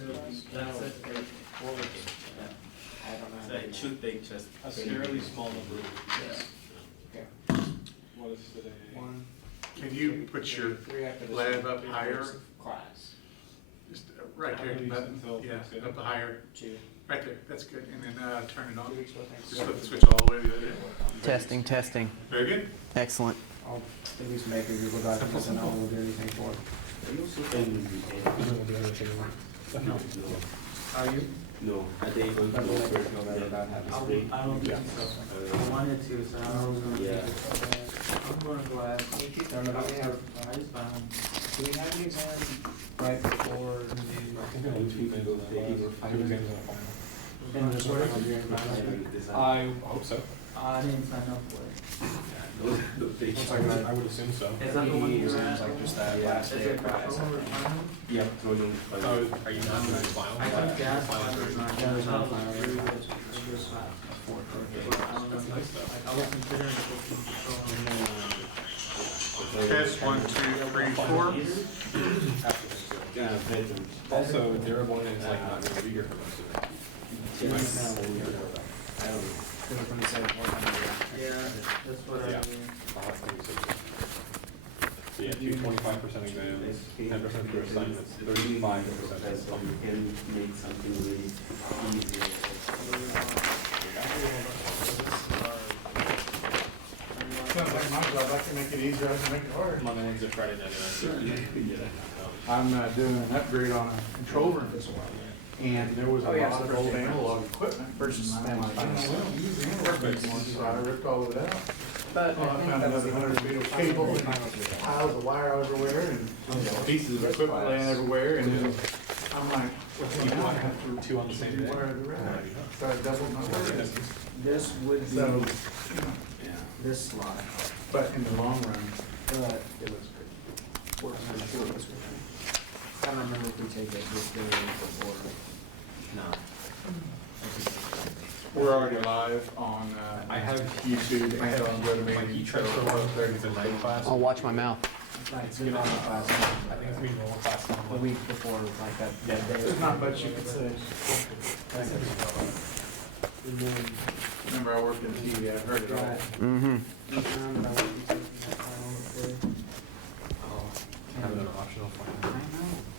That's it. I don't know. So it should take just a Okay. fairly small number of Yeah. Okay. What is today? 1, Can you put your 3 after this lead one. up higher? Class. Just right there, yeah, up higher, 2. right there, that's good, and then turn it on. 2 weeks worth. Just flip the switch all the way the other way. Testing, testing. Very good. Excellent. I'll at least make a Google document and I will do anything for it. No. Are you? No, are they able to But we'll make work it feel better about having I speed. don't think so. I wanted to, so I was gonna. Yeah. I'm gonna go ahead. No, no, we have, I just found. do we have the exam right before the? I think I only 2 exams on that class. 2 exams on the final. And there's one of your I hope so. I didn't sign up for it. Those I would assume so. Is that the one It you're seems at? like just that Yeah. last Is day it of class. over final? Yeah, throwing. Oh, are you not doing the final? I think gas Finals is are- not. Yeah, there's no I was final. really good. It was not. But I don't know. That's nice though. I was considering it. Test 1, 2, 3, 4. Yeah. Also, durable is like not going to be here for most of it. Yeah, that's what I Yeah. mean. I'll have to do so. So yeah, 25% exams, 10% for assignments, 35%. That's how you can make something really easier. Sounds like my job, I can make it easier, I can make it harder. Monday, Wednesday, Friday, anyway. I'm doing an upgrade on a control room this while, and there was a Oh, yeah, lot so of first old thing analog equipment versus First, I'm like, I don't know, use the analog anymore, so I ripped all of it out. But Oh, I found another 100 feet of cable and piles of wire everywhere and pieces of equipment laying everywhere, and then I'm like, well, now I have to 2 on the same day. wire the rest. So I doubled my work. This would be So, this slot. but in the long run, But it was good. I don't remember if we take it this day before. No. We're already live on I have YouTube and on my GoToMeeting. heat transfer one, it's a night class. I'll watch my mouth. It's good on the class. I think it's gonna be normal class. The week before, like that day. There's not much you can say. Remember, I worked in TV, I heard it all. Mm-hmm. Have an optional final.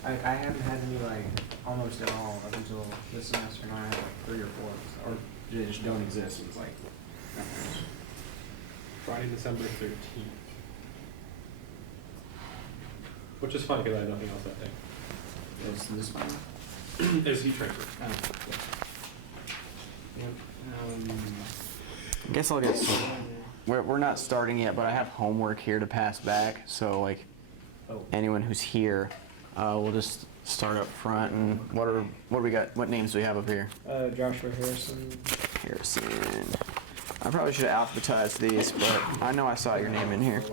I haven't had any like almost at all up until this semester. Now I have like 3 or 4, or they just don't exist. It's like nothing. Friday, December 13th. Which is fun because I had nothing else that day. Is this fine? Is heat transfer. I guess I'll get we're not starting yet, but I have homework here to pass back. So like anyone who's here, we'll just start up front. And what do we got? What names do we have up here? Joshua Harrison. Harrison. I probably should have alphabetized these, but I know I saw your name in here.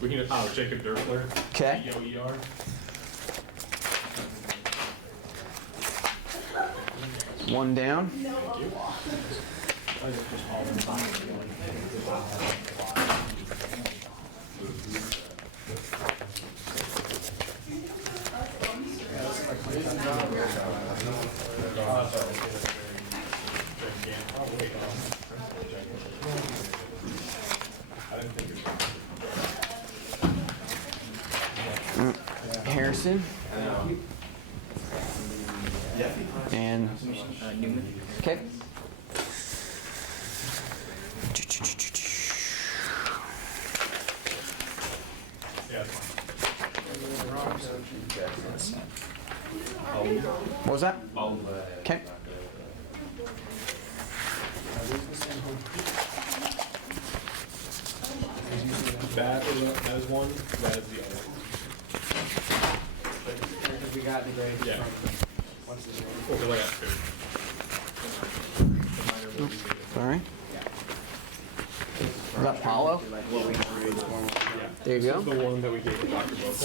We can, Jacob Derfler. Okay. D-O-E-R. One down. Harrison. And Newman. okay. Yeah, that's fine. What was that? Okay. That is one, that is the other. Because we got the grade Yeah. from what's his name? Oh, because I got 2. Sorry. Is that Paulo? Yeah. There you This go. is the one that we gave to Dr. Both.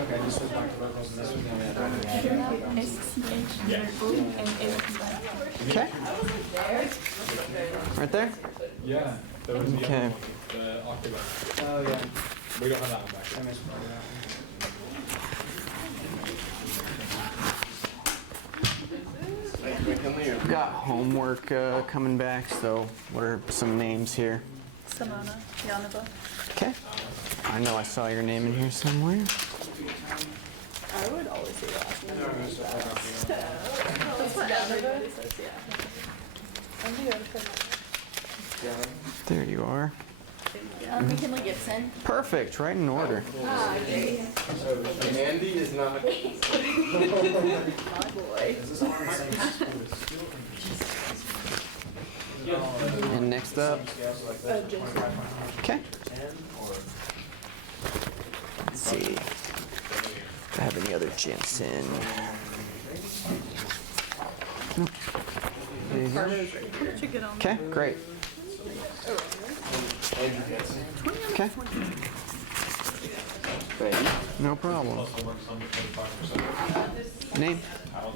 Okay, this was Dr. Buckles and this was the only other one. Okay. Right there. Yeah. That was the Okay. other one, the octagon. Oh, yeah. We don't have that one back I yet. missed part of that one. We've got homework coming back, so what are some names here? Samana Yanaba. Okay. I know I saw your name in here somewhere. I would always say the last name. That's what everybody says, yeah. I'm doing There you are. McKinley Gibson. Perfect, right in order. Ah, okay. Mandy is not. My boy. And next up, okay. Let's see if I have any other Jensen. Nope. There you go. What you get on? Okay, great. Okay. No problem. Name?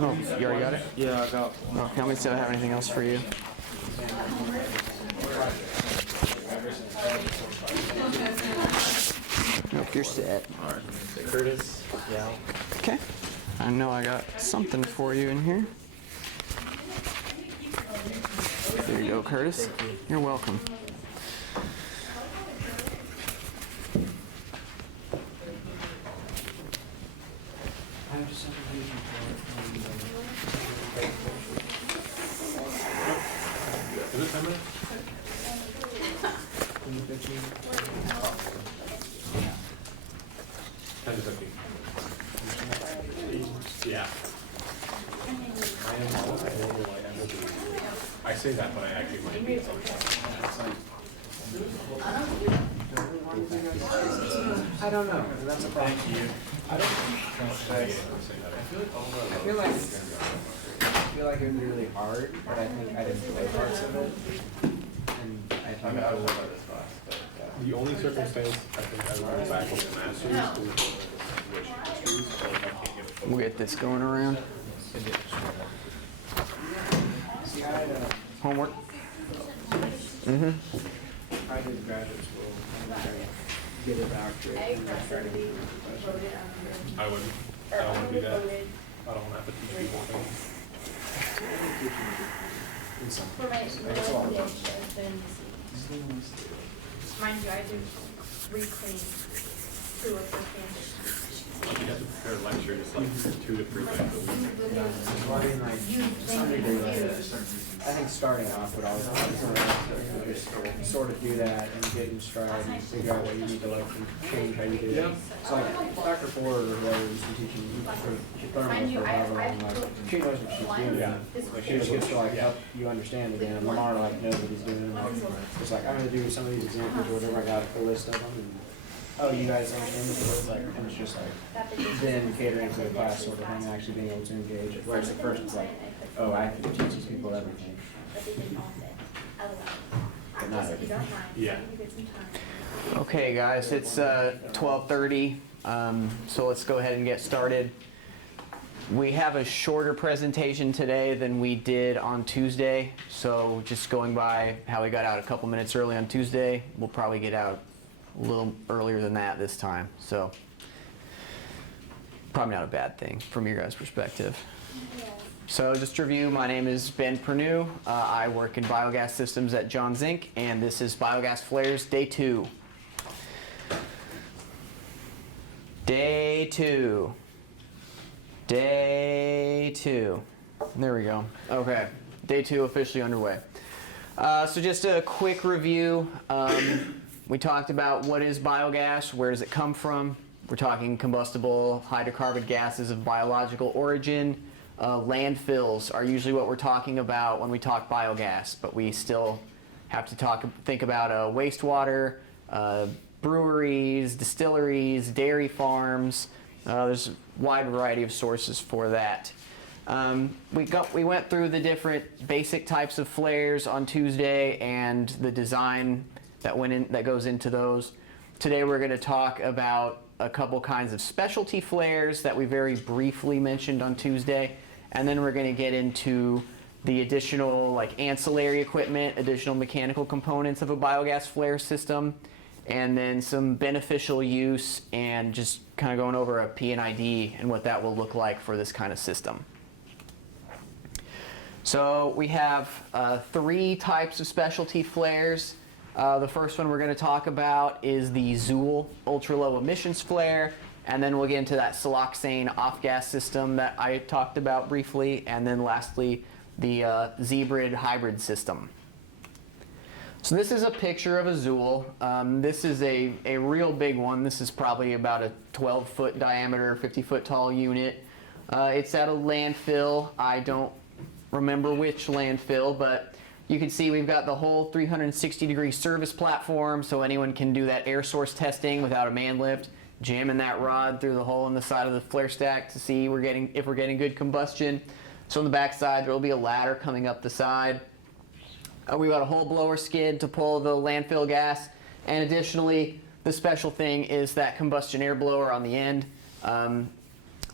Oh, you already got it? Yeah, I got Oh, tell me if I have anything else for you. Nope, you're set. Curtis. Yeah. Okay. I know I got something for you in here. There you go, Curtis. You're welcome. Is it 10 minutes? Ten to 15. Yeah. I say that, but I actually might be something. I don't know. That's a problem. I feel like it would be really hard, but I think I didn't play parts of it. And I think I was about this class, but the only circumstance I think I would go back with the masters is which industries, so if I can't get a We'll get this going around. see, I had Homework? I did graduate school and I get a doctorate and I started being a professional. I wouldn't. I don't want to do that. I don't want to have to teach people things. In some. For my recommendation, mind you, I do reclaim 2 or 4 You have to prepare a lecture just like 2 to 3 times a week. Well, I mean, like, to some degree, like, I think starting off would always be just sort of do that and get in stride and figure out what you need to like and change how you do it. So like Dr. Ford or whoever who's been teaching thermal for however long, like she knows what she's doing. Like she just gets to like help you understand it, and Lamar like knows what he's doing. Like it's like I'm gonna do some of these examples or whatever. I got a list of them. And, oh, you guys understand this? Like, and it's just like then catering to the class sort of thing, actually being able to engage. Whereas at first it's like, oh, I have to teach these people everything. But not everything. Yeah. Okay, guys, it's 12:30, so let's go ahead and get started. We have a shorter presentation today than we did on Tuesday, so just going by how we got out a couple minutes early on Tuesday, we'll probably get out a little earlier than that this time, so probably not a bad thing from your guys' perspective. So just to review, my name is Ben Pernew. I work in biogas systems at Johns Inc., and this is Biogas Flares Day 2. Day 2. Day 2. There we go. Okay, Day 2 officially underway. So just a quick review. We talked about what is biogas, where does it come from. We're talking combustible hydrocarbon gases of biological origin. Landfills are usually what we're talking about when we talk biogas, but we still have to think about wastewater, breweries, distilleries, dairy farms. There's a wide variety of sources for that. We went through the different basic types of flares on Tuesday and the design that goes into those. Today we're going to talk about a couple kinds of specialty flares that we very briefly mentioned on Tuesday, and then we're going to get into the additional like ancillary equipment, additional mechanical components of a biogas flare system, and then some beneficial use and just kind of going over a P&ID and what that will look like for this kind of system. So we have 3 types of specialty flares. The first one we're going to talk about is the Zool ultra-low emissions flare, and then we'll get into that siloxane off-gas system that I talked about briefly, and then lastly the Zebrid hybrid system. So this is a picture of a Zool. This is a real big one. This is probably about a 12-foot diameter, 50-foot tall unit. It's at a landfill. I don't remember which landfill, but you can see we've got the whole 360-degree service platform, so anyone can do that air source testing without a man lift, jamming that rod through the hole in the side of the flare stack to see if we're getting good combustion. So on the back side, there will be a ladder coming up the side. We've got a whole blower skid to pull the landfill gas, and additionally, the special thing is that combustion air blower on the end.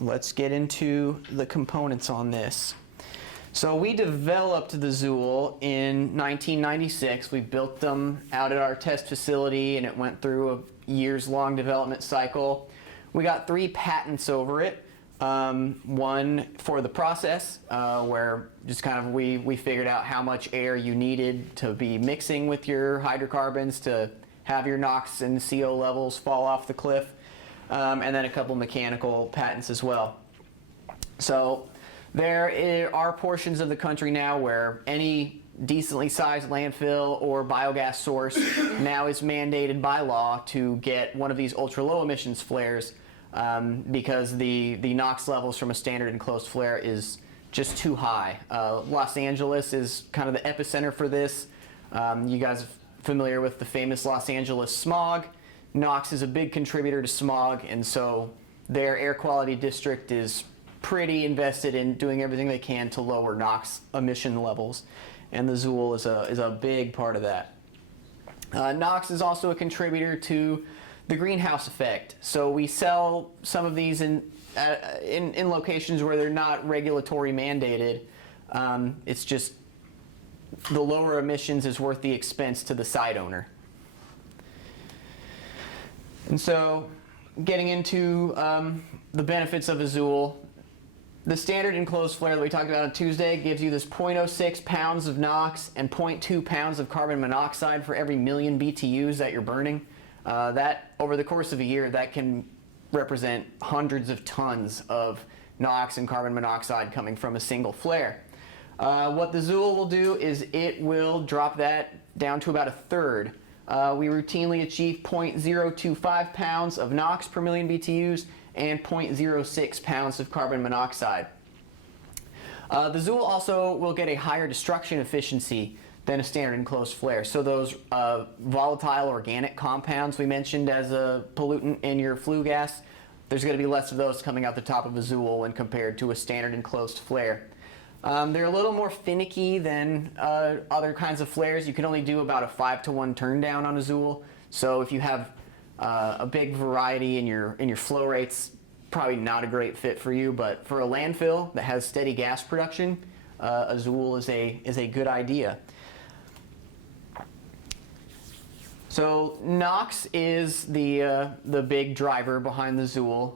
Let's get into the components on this. So we developed the Zool in 1996. We built them out at our test facility, and it went through a years-long development cycle. We got 3 patents over it. One for the process, where just kind of we figured out how much air you needed to be mixing with your hydrocarbons to have your NOx and CO levels fall off the cliff, and then a couple mechanical patents as well. So there are portions of the country now where any decently sized landfill or biogas source now is mandated by law to get one of these ultra-low emissions flares, because the NOx levels from a standard enclosed flare is just too high. Los Angeles is kind of the epicenter for this. You guys are familiar with the famous Los Angeles smog. NOx is a big contributor to smog, and so their air quality district is pretty invested in doing everything they can to lower NOx emission levels, and the Zool is a big part of that. NOx is also a contributor to the greenhouse effect. So we sell some of these in locations where they're not regulatory mandated. It's just the lower emissions is worth the expense to the site owner. And so getting into the benefits of a Zool, the standard enclosed flare that we talked about on Tuesday gives you this 0.06 pounds of NOx and 0.2 pounds of carbon monoxide for every million BTUs that you're burning. That, over the course of a year, that can represent hundreds of tons of NOx and carbon monoxide coming from a single flare. What the Zool will do is it will drop that down to about a third. We routinely achieve 0.025 pounds of NOx per million BTUs and 0.06 pounds of carbon monoxide. The Zool also will get a higher destruction efficiency than a standard enclosed flare. So those volatile organic compounds we mentioned as a pollutant in your flue gas, there's going to be less of those coming out the top of a Zool when compared to a standard enclosed flare. They're a little more finicky than other kinds of flares. You can only do about a 5-to-1 turn down on a Zool. So if you have a big variety in your flow rates, probably not a great fit for you. But for a landfill that has steady gas production, a Zool is a good idea. So NOx is the big driver behind the Zool.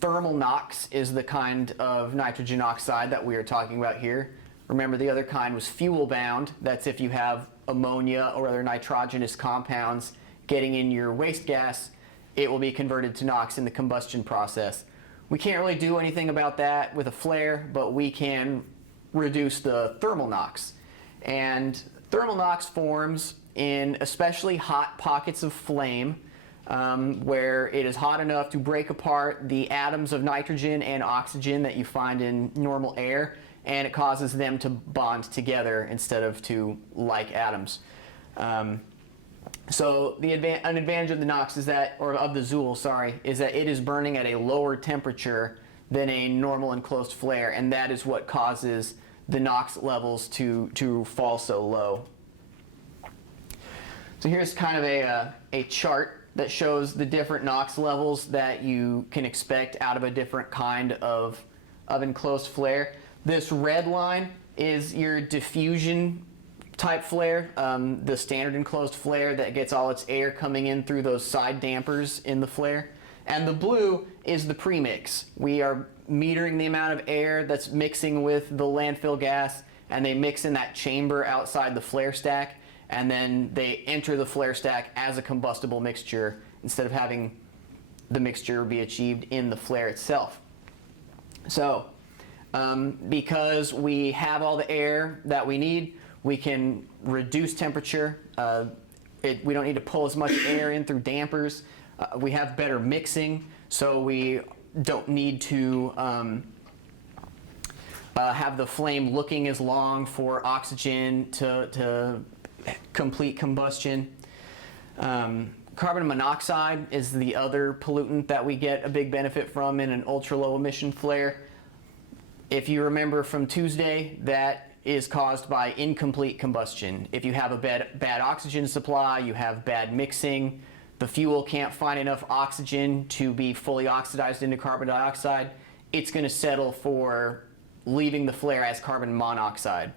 Thermal NOx is the kind of nitrogen oxide that we are talking about here. Remember, the other kind was fuel bound. That's if you have ammonia or other nitrogenous compounds getting in your waste gas, it will be converted to NOx in the combustion process. We can't really do anything about that with a flare, but we can reduce the thermal NOx. And thermal NOx forms in especially hot pockets of flame, where it is hot enough to break apart the atoms of nitrogen and oxygen that you find in normal air, and it causes them to bond together instead of to like atoms. So an advantage of the NOx is that, or of the Zool, sorry, is that it is burning at a lower temperature than a normal enclosed flare, and that is what causes the NOx levels to fall so low. So here's kind of a chart that shows the different NOx levels that you can expect out of a different kind of enclosed flare. This red line is your diffusion type flare, the standard enclosed flare that gets all its air coming in through those side dampers in the flare. And the blue is the premix. We are metering the amount of air that's mixing with the landfill gas, and they mix in that chamber outside the flare stack, and then they enter the flare stack as a combustible mixture instead of having the mixture be achieved in the flare itself. So because we have all the air that we need, we can reduce temperature. We don't need to pull as much air in through dampers. We have better mixing, so we don't need to have the flame looking as long for oxygen to complete combustion. Carbon monoxide is the other pollutant that we get a big benefit from in an ultra low emission flare. If you remember from Tuesday, that is caused by incomplete combustion. If you have a bad oxygen supply, you have bad mixing, the fuel can't find enough oxygen to be fully oxidized into carbon dioxide, it's going to settle for leaving the flare as carbon monoxide.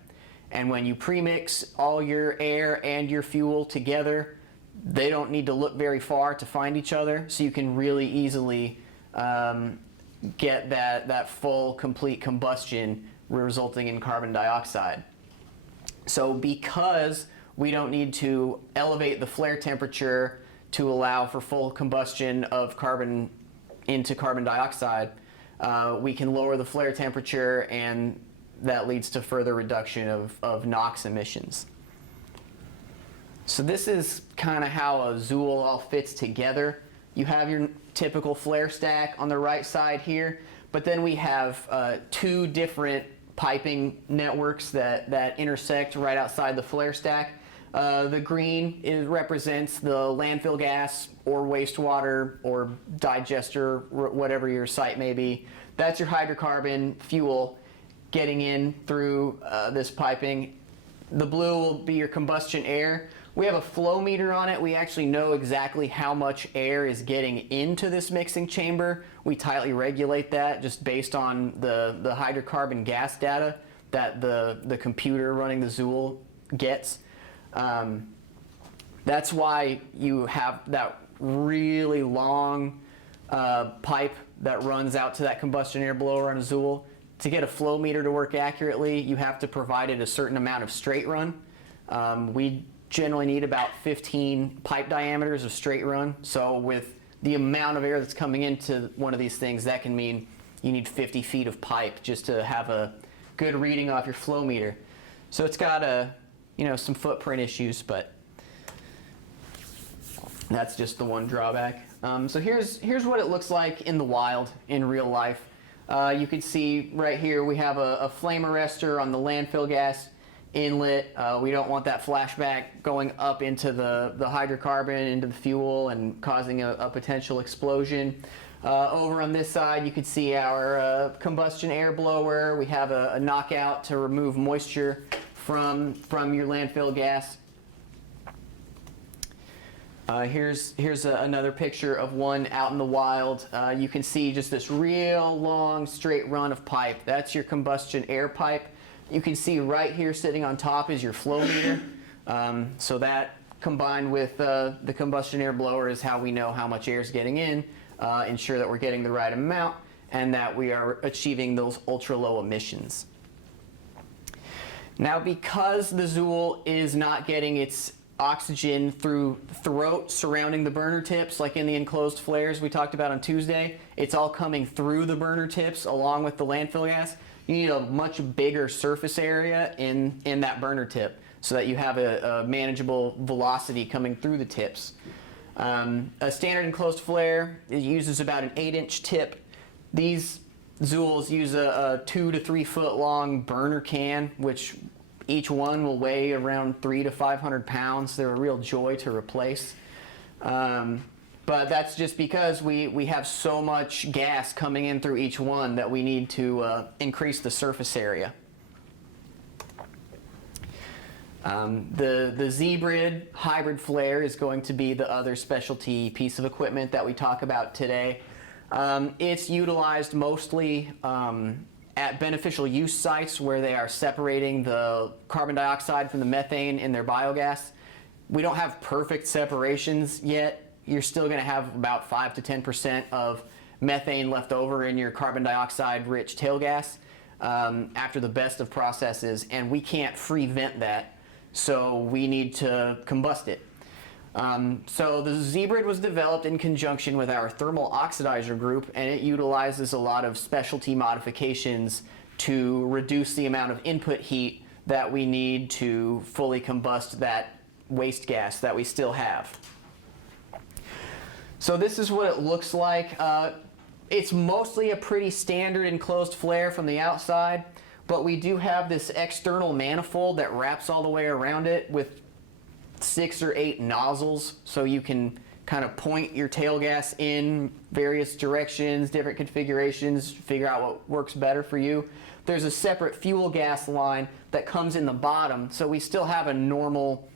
And when you premix all your air and your fuel together, they don't need to look very far to find each other, so you can really easily get that full, complete combustion resulting in carbon dioxide. So because we don't need to elevate the flare temperature to allow for full combustion of carbon into carbon dioxide, we can lower the flare temperature, and that leads to further reduction of NOx emissions. So this is kind of how a Zool all fits together. You have your typical flare stack on the right side here, but then we have two different piping networks that intersect right outside the flare stack. The green represents the landfill gas or wastewater or digester, whatever your site may be. That's your hydrocarbon fuel getting in through this piping. The blue will be your combustion air. We have a flow meter on it. We actually know exactly how much air is getting into this mixing chamber. We tightly regulate that just based on the hydrocarbon gas data that the computer running the Zool gets. That's why you have that really long pipe that runs out to that combustion air blower on a Zool. To get a flow meter to work accurately, you have to provide it a certain amount of straight run. We generally need about 15 pipe diameters of straight run. So with the amount of air that's coming into one of these things, that can mean you need 50 feet of pipe just to have a good reading off your flow meter. So it's got some footprint issues, but that's just the one drawback. So here's what it looks like in the wild, in real life. You can see right here we have a flame arrestor on the landfill gas inlet. We don't want that flashback going up into the hydrocarbon, into the fuel, and causing a potential explosion. Over on this side, you can see our combustion air blower. We have a knockout to remove moisture from your landfill gas. Here's another picture of one out in the wild. You can see just this real long straight run of pipe. That's your combustion air pipe. You can see right here sitting on top is your flow meter. So that combined with the combustion air blower is how we know how much air is getting in, ensure that we're getting the right amount, and that we are achieving those ultra low emissions. Now, because the Zool is not getting its oxygen through throat surrounding the burner tips like in the enclosed flares we talked about on Tuesday, it's all coming through the burner tips along with the landfill gas. You need a much bigger surface area in that burner tip so that you have a manageable velocity coming through the tips. A standard enclosed flare, it uses about an 8-inch tip. These Zools use a 2 to 3 foot long burner can, which each one will weigh around 300 to 500 pounds. They're a real joy to replace. But that's just because we have so much gas coming in through each one that we need to increase the surface area. The Z-Brid hybrid flare is going to be the other specialty piece of equipment that we talk about today. It's utilized mostly at beneficial use sites where they are separating the carbon dioxide from the methane in their biogas. We don't have perfect separations yet. You're still going to have about 5 to 10% of methane left over in your carbon dioxide rich tail gas. after the best of processes, and we can't free vent that, so we need to combust it. So the ZBRID was developed in conjunction with our thermal oxidizer group, and it utilizes a lot of specialty modifications to reduce the amount of input heat that we need to fully combust that waste gas that we still have. So this is what it looks like. It's mostly a pretty standard enclosed flare from the outside, but we do have this external manifold that wraps all the way around it with 6 or 8 nozzles, so you can kind of point your tail gas in various directions, different configurations, figure out what works better for you. There's a separate fuel gas line that comes in the bottom, so we still have a normal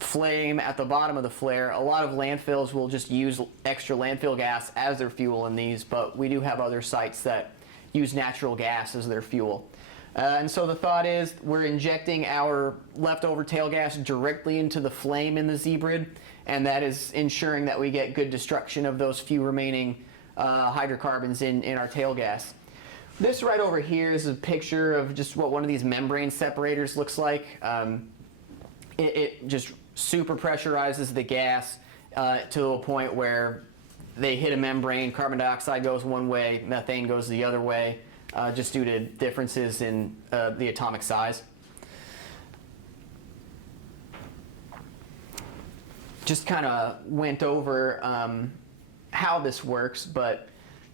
flame at the bottom of the flare. A lot of landfills will just use extra landfill gas as their fuel in these, but we do have other sites that use natural gas as their fuel. And so the thought is we're injecting our leftover tail gas directly into the flame in the ZBRID, and that is ensuring that we get good destruction of those few remaining hydrocarbons in our tail gas. This right over here is a picture of just what one of these membrane separators looks like. It just super pressurizes the gas to a point where they hit a membrane, carbon dioxide goes one way, methane goes the other way, just due to differences in the atomic size. Just kind of went over how this works, but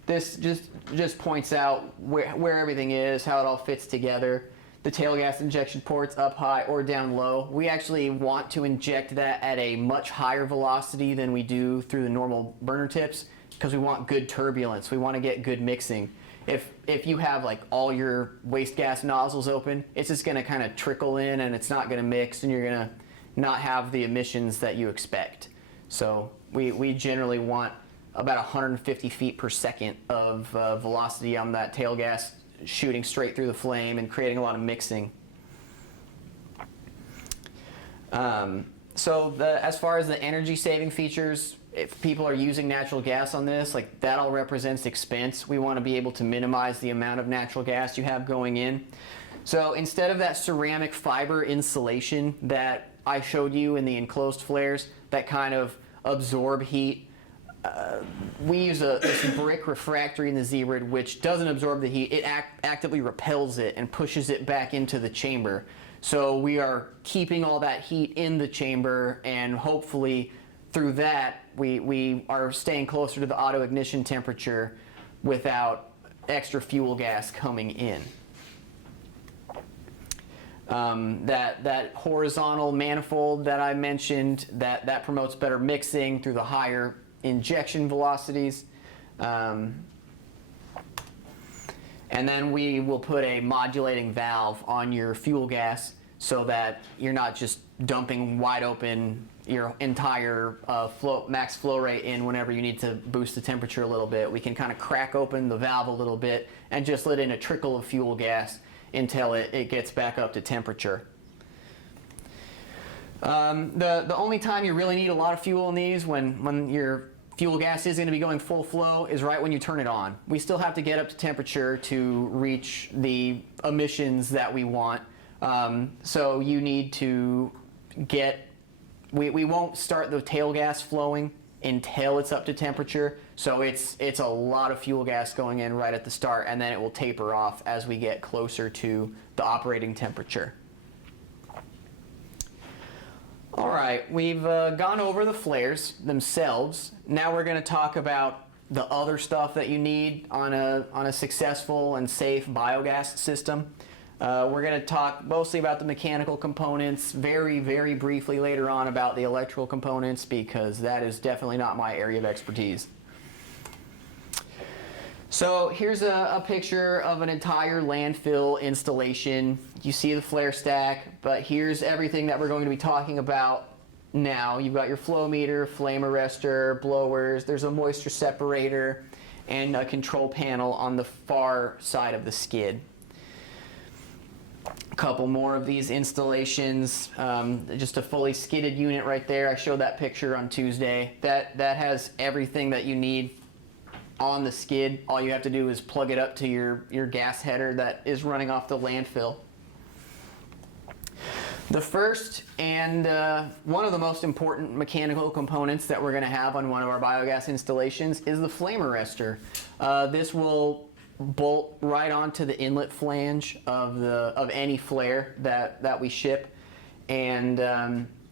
this just points out where everything is, how it all fits together. The tail gas injection ports up high or down low. We actually want to inject that at a much higher velocity than we do through the normal burner tips, because we want good turbulence. We want to get good mixing. If you have like all your waste gas nozzles open, it's just going to kind of trickle in and it's not going to mix, and you're going to not have the emissions that you expect. So we generally want about 150 feet per second of velocity on that tail gas shooting straight through the flame and creating a lot of mixing. So as far as the energy saving features, if people are using natural gas on this, like that all represents expense. We want to be able to minimize the amount of natural gas you have going in. So instead of that ceramic fiber insulation that I showed you in the enclosed flares that kind of absorb heat, we use this brick refractory in the ZBRID, which doesn't absorb the heat. It actively repels it and pushes it back into the chamber. So we are keeping all that heat in the chamber, and hopefully through that we are staying closer to the auto ignition temperature without extra fuel gas coming in. That horizontal manifold that I mentioned, that promotes better mixing through the higher injection velocities. And then we will put a modulating valve on your fuel gas so that you're not just dumping wide open your entire max flow rate in whenever you need to boost the temperature a little bit. We can kind of crack open the valve a little bit and just let in a trickle of fuel gas until it gets back up to temperature. The only time you really need a lot of fuel in these, when your fuel gas is going to be going full flow, is right when you turn it on. We still have to get up to temperature to reach the emissions that we want. So you need to we won't start the tail gas flowing until it's up to temperature. So it's a lot of fuel gas going in right at the start, and then it will taper off as we get closer to the operating temperature. All right, we've gone over the flares themselves. Now we're going to talk about the other stuff that you need on a successful and safe biogas system. We're going to talk mostly about the mechanical components, very, very briefly later on about the electrical components, because that is definitely not my area of expertise. So here's a picture of an entire landfill installation. You see the flare stack, but here's everything that we're going to be talking about now. You've got your flow meter, flame arrestor, blowers, there's a moisture separator, and a control panel on the far side of the skid. A couple more of these installations, just a fully skidded unit right there. I showed that picture on Tuesday. That has everything that you need on the skid. All you have to do is plug it up to your gas header that is running off the landfill. The first and one of the most important mechanical components that we're going to have on one of our biogas installations is the flame arrestor. This will bolt right onto the inlet flange of any flare that we ship, and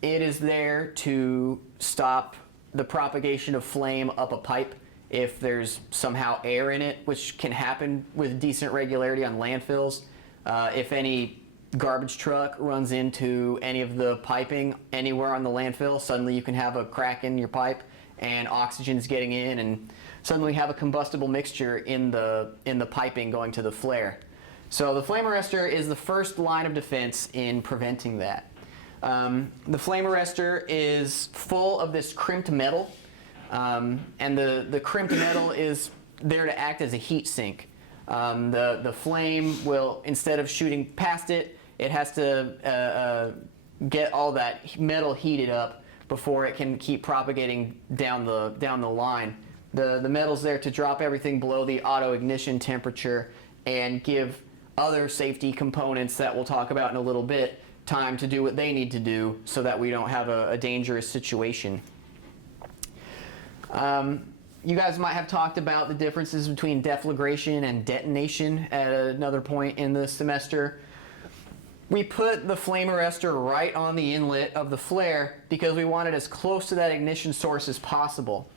it is there to stop the propagation of flame up a pipe if there's somehow air in it, which can happen with decent regularity on landfills. If any garbage truck runs into any of the piping anywhere on the landfill, suddenly you can have a crack in your pipe and oxygen's getting in, and suddenly have a combustible mixture in the piping going to the flare. So the flame arrestor is the first line of defense in preventing that. The flame arrestor is full of this crimped metal, and the crimped metal is there to act as a heat sink. The flame will, instead of shooting past it, it has to get all that metal heated up before it can keep propagating down the line. The metal's there to drop everything below the auto ignition temperature and give other safety components that we'll talk about in a little bit time to do what they need to do so that we don't have a dangerous situation. You guys might have talked about the differences between deflagration and detonation at another point in the semester. We put the flame arrestor right on the inlet of the flare because we want it as close to that ignition source as possible.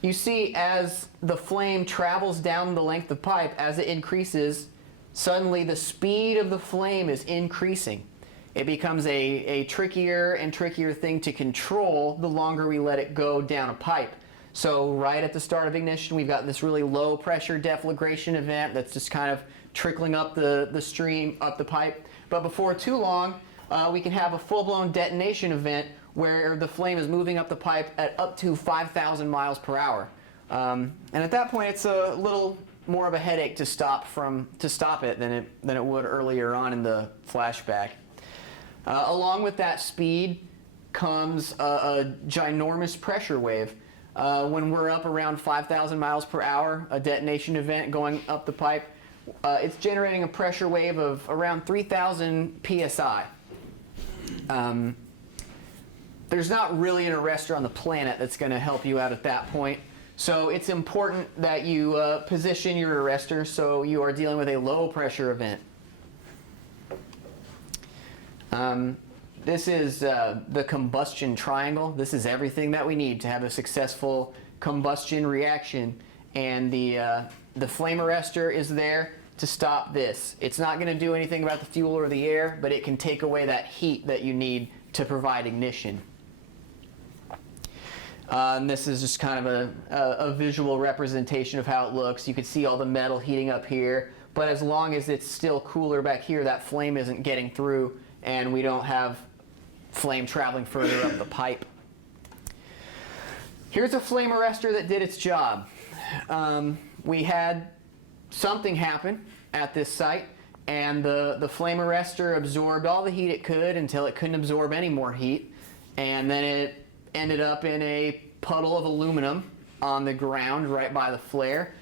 You see, as the flame travels down the length of pipe, as it increases, suddenly the speed of the flame is increasing. It becomes a trickier and trickier thing to control the longer we let it go down a pipe. So right at the start of ignition, we've got this really low pressure deflagration event that's just kind of trickling up the stream, up the pipe. But before too long, we can have a full-blown detonation event where the flame is moving up the pipe at up to 5,000 miles per hour. And at that point, it's a little more of a headache to stop it than it would earlier on in the flashback. Along with that speed comes a ginormous pressure wave. When we're up around 5,000 miles per hour, a detonation event going up the pipe, it's generating a pressure wave of around 3,000 psi. There's not really an arrestor on the planet that's going to help you out at that point. So it's important that you position your arrestor so you are dealing with a low pressure event. This is the combustion triangle. This is everything that we need to have a successful combustion reaction, and the flame arrestor is there to stop this. It's not going to do anything about the fuel or the air, but it can take away that heat that you need to provide ignition. And this is just kind of a visual representation of how it looks. You can see all the metal heating up here, but as long as it's still cooler back here, that flame isn't getting through, and we don't have flame traveling further up the pipe. Here's a flame arrestor that did its job. We had something happen at this site, and the flame arrestor absorbed all the heat it could until it couldn't absorb any more heat, and then it ended up in a puddle of aluminum on the ground right by the flare.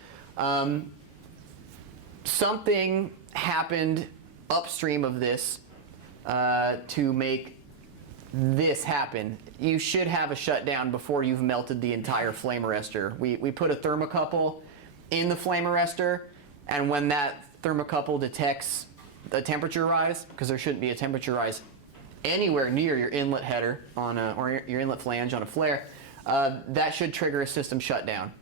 Something happened upstream of this to make this happen. You should have a shutdown before you've melted the entire flame arrestor. We put a thermocouple in the flame arrestor, and when that thermocouple detects a temperature rise, because there shouldn't be a temperature rise anywhere near your inlet header or your inlet flange on a flare, that should trigger a system shutdown.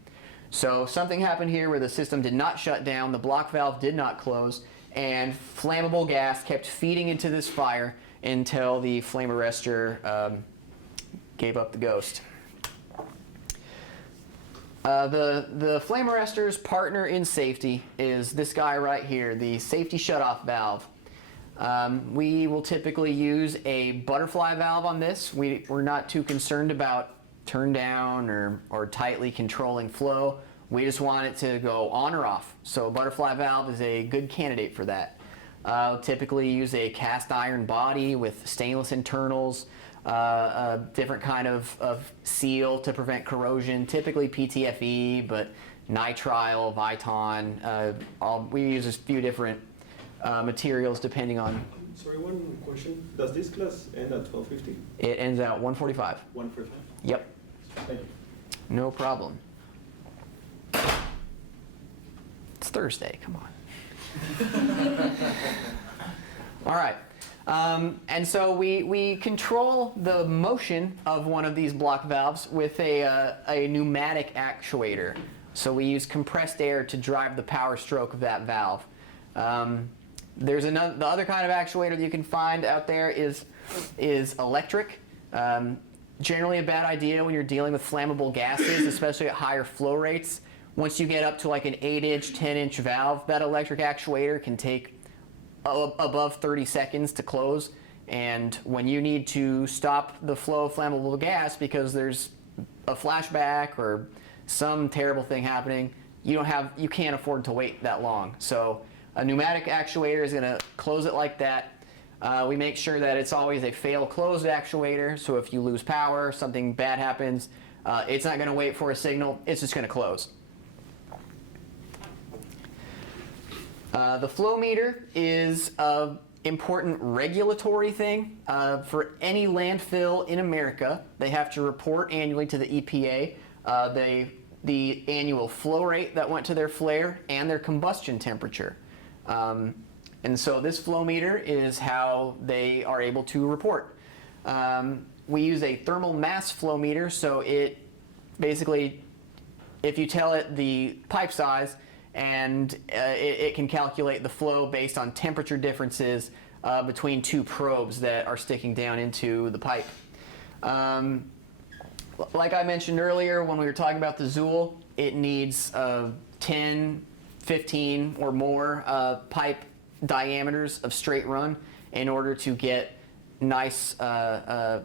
So something happened here where the system did not shut down, the block valve did not close, and flammable gas kept feeding into this fire until the flame arrestor gave up the ghost. The flame arrestor's partner in safety is this guy right here, the safety shutoff valve. We will typically use a butterfly valve on this. We're not too concerned about turn down or tightly controlling flow. We just want it to go on or off. So a butterfly valve is a good candidate for that. Typically use a cast iron body with stainless internals, a different kind of seal to prevent corrosion, typically PTFE, but nitrile, Viton. We use a few different materials depending on. Sorry, one question. Does this class end at 12:50? It ends at 1:45. 1:45? Yep. Thank you. No problem. It's Thursday, come on. All right. And so we control the motion of one of these block valves with a pneumatic actuator. So we use compressed air to drive the power stroke of that valve. There's the other kind of actuator that you can find out there is electric. Generally a bad idea when you're dealing with flammable gases, especially at higher flow rates. Once you get up to like an 8-inch, 10-inch valve, that electric actuator can take above 30 seconds to close. And when you need to stop the flow of flammable gas because there's a flashback or some terrible thing happening, you can't afford to wait that long. So a pneumatic actuator is going to close it like that. We make sure that it's always a fail-closed actuator, so if you lose power, something bad happens, it's not going to wait for a signal, it's just going to close. The flow meter is an important regulatory thing. For any landfill in America, they have to report annually to the EPA the annual flow rate that went to their flare and their combustion temperature. And so this flow meter is how they are able to report. We use a thermal mass flow meter, so it basically, if you tell it the pipe size, and it can calculate the flow based on temperature differences between two probes that are sticking down into the pipe. Like I mentioned earlier when we were talking about the Zool, it needs 10, 15 or more pipe diameters of straight run in order to get nice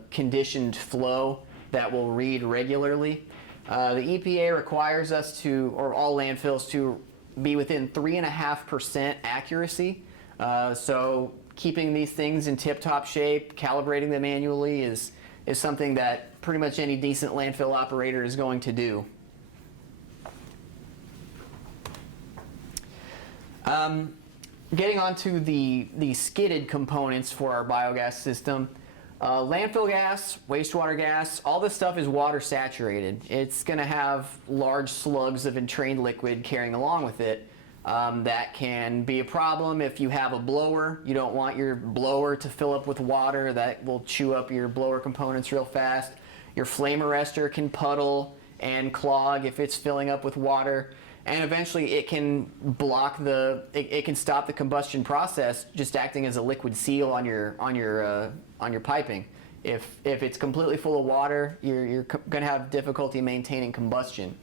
conditioned flow that will read regularly. The EPA requires us to, or all landfills, to be within 3.5% accuracy. So keeping these things in tip-top shape, calibrating them annually is something that pretty much any decent landfill operator is going to do. Getting on to the skidded components for our biogas system. Landfill gas, wastewater gas, all this stuff is water saturated. It's going to have large slugs of entrained liquid carrying along with it. That can be a problem if you have a blower. You don't want your blower to fill up with water. That will chew up your blower components real fast. Your flame arrestor can puddle and clog if it's filling up with water. And eventually it can block it can stop the combustion process just acting as a liquid seal on your piping. If it's completely full of water, you're going to have difficulty maintaining combustion.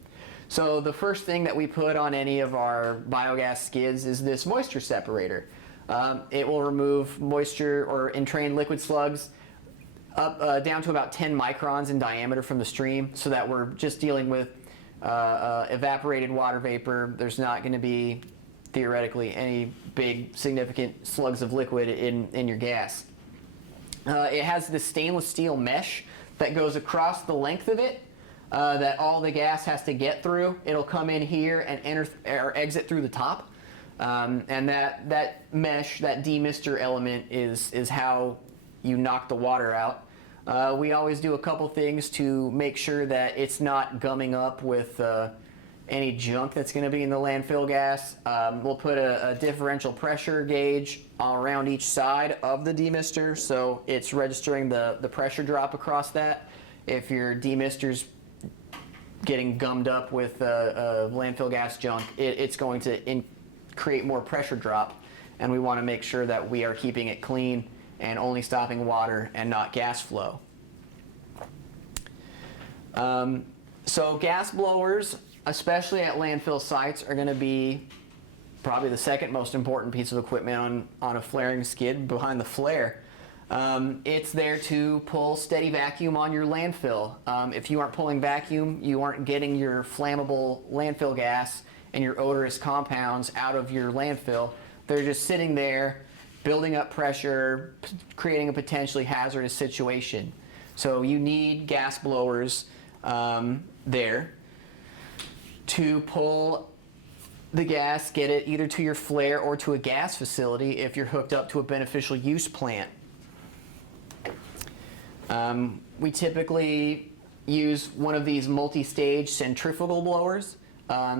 So the first thing that we put on any of our biogas skids is this moisture separator. It will remove moisture or entrained liquid slugs up down to about 10 microns in diameter from the stream, so that we're just dealing with evaporated water vapor. There's not going to be theoretically any big significant slugs of liquid in your gas. It has this stainless steel mesh that goes across the length of it that all the gas has to get through. It'll come in here and enter or exit through the top. And that mesh, that demister element is how you knock the water out. We always do a couple things to make sure that it's not gumming up with any junk that's going to be in the landfill gas. We'll put a differential pressure gauge all around each side of the demister, so it's registering the pressure drop across that. If your demister's getting gummed up with landfill gas junk, it's going to create more pressure drop, and we want to make sure that we are keeping it clean and only stopping water and not gas flow. So gas blowers, especially at landfill sites, are going to be probably the second most important piece of equipment on a flaring skid behind the flare. It's there to pull steady vacuum on your landfill. If you aren't pulling vacuum, you aren't getting your flammable landfill gas and your odorous compounds out of your landfill. They're just sitting there, building up pressure, creating a potentially hazardous situation. So you need gas blowers there. to pull the gas, get it either to your flare or to a gas facility if you're hooked up to a beneficial use plant. We typically use one of these multi-stage centrifugal blowers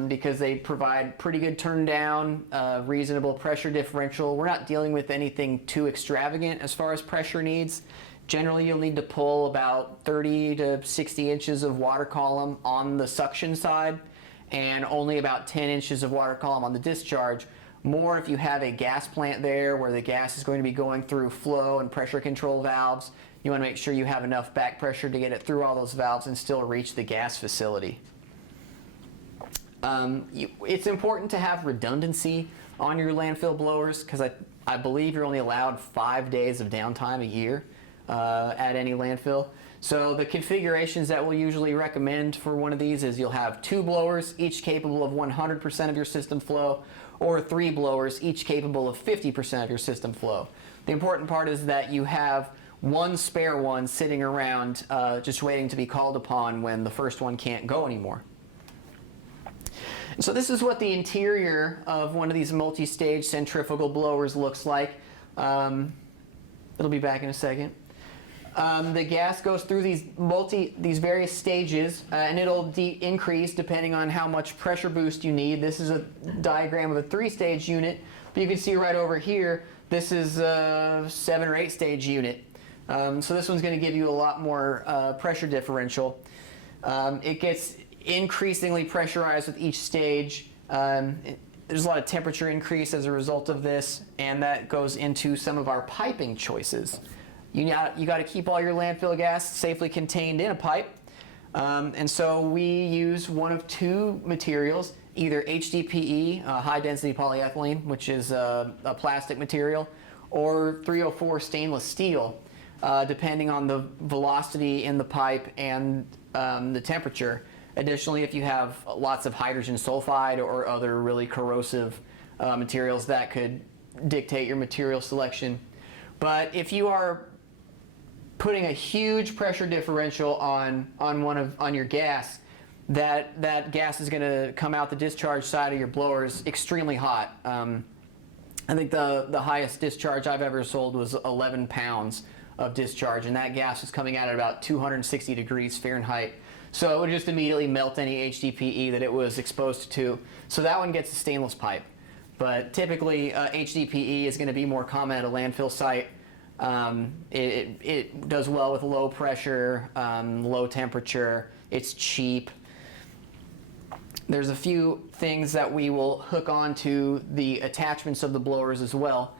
because they provide pretty good turn down, reasonable pressure differential. We're not dealing with anything too extravagant as far as pressure needs. Generally, you'll need to pull about 30 to 60 inches of water column on the suction side and only about 10 inches of water column on the discharge. More if you have a gas plant there where the gas is going to be going through flow and pressure control valves. You want to make sure you have enough back pressure to get it through all those valves and still reach the gas facility. It's important to have redundancy on your landfill blowers because I believe you're only allowed 5 days of downtime a year at any landfill. So the configurations that we'll usually recommend for one of these is you'll have 2 blowers, each capable of 100% of your system flow, or 3 blowers, each capable of 50% of your system flow. The important part is that you have one spare one sitting around just waiting to be called upon when the first one can't go anymore. So this is what the interior of one of these multi-stage centrifugal blowers looks like. It'll be back in a second. The gas goes through these various stages, and it'll increase depending on how much pressure boost you need. This is a diagram of a 3-stage unit, but you can see right over here, this is a 7 or 8 stage unit. So this one's going to give you a lot more pressure differential. It gets increasingly pressurized with each stage. There's a lot of temperature increase as a result of this, and that goes into some of our piping choices. You got to keep all your landfill gas safely contained in a pipe, and so we use one of 2 materials, either HDPE, high density polyethylene, which is a plastic material, or 304 stainless steel, depending on the velocity in the pipe and the temperature. Additionally, if you have lots of hydrogen sulfide or other really corrosive materials, that could dictate your material selection. But if you are putting a huge pressure differential on your gas, that gas is going to come out the discharge side of your blowers extremely hot. I think the highest discharge I've ever sold was 11 pounds of discharge, and that gas was coming out at about 260 degrees Fahrenheit. So it would just immediately melt any HDPE that it was exposed to. So that one gets a stainless pipe. But typically HDPE is going to be more common at a landfill site. It does well with low pressure, low temperature. It's cheap. There's a few things that we will hook onto the attachments of the blowers as well.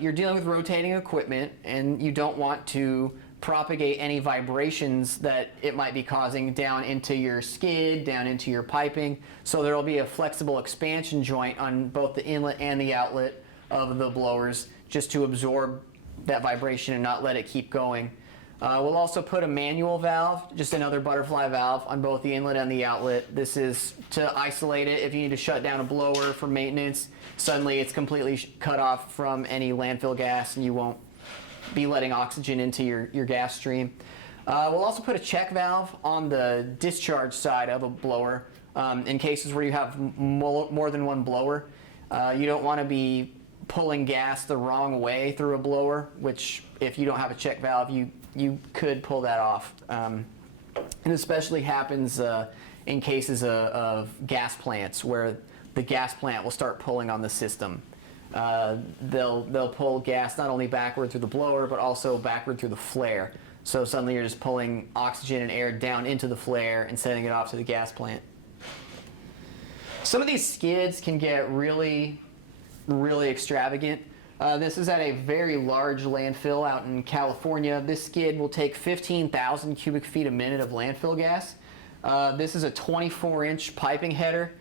You're dealing with rotating equipment, and you don't want to propagate any vibrations that it might be causing down into your skid, down into your piping. So there will be a flexible expansion joint on both the inlet and the outlet of the blowers just to absorb that vibration and not let it keep going. We'll also put a manual valve, just another butterfly valve, on both the inlet and the outlet. This is to isolate it if you need to shut down a blower for maintenance. Suddenly it's completely cut off from any landfill gas and you won't be letting oxygen into your gas stream. We'll also put a check valve on the discharge side of a blower in cases where you have more than one blower. You don't want to be pulling gas the wrong way through a blower, which if you don't have a check valve, you could pull that off. And especially happens in cases of gas plants where the gas plant will start pulling on the system. They'll pull gas not only backward through the blower, but also backward through the flare. So suddenly you're just pulling oxygen and air down into the flare and sending it off to the gas plant. Some of these skids can get really extravagant. This is at a very large landfill out in California. This skid will take 15,000 cubic feet a minute of landfill gas. This is a 24-inch piping header.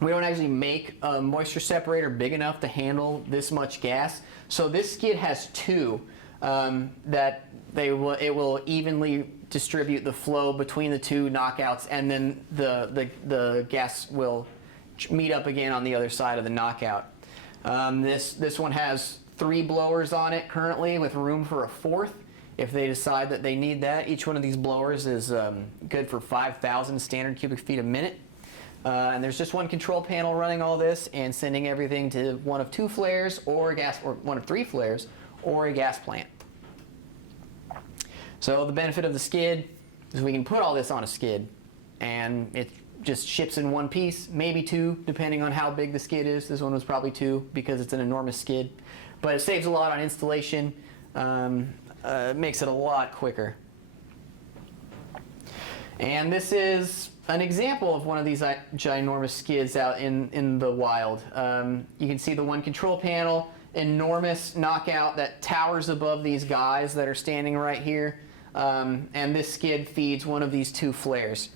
We don't actually make a moisture separator big enough to handle this much gas. So this skid has 2 that it will evenly distribute the flow between the 2 knockouts, and then the gas will meet up again on the other side of the knockout. This one has 3 blowers on it currently with room for a 4th. if they decide that they need that. Each one of these blowers is good for 5,000 standard cubic feet a minute. And there's just one control panel running all this and sending everything to one of 2 flares or one of 3 flares or a gas plant. So the benefit of the skid is we can put all this on a skid, and it just ships in one piece, maybe 2, depending on how big the skid is. This one was probably 2 because it's an enormous skid. But it saves a lot on installation, makes it a lot quicker. And this is an example of one of these ginormous skids out in the wild. You can see the one control panel, enormous knockout that towers above these guys that are standing right here. And this skid feeds one of these 2 flares.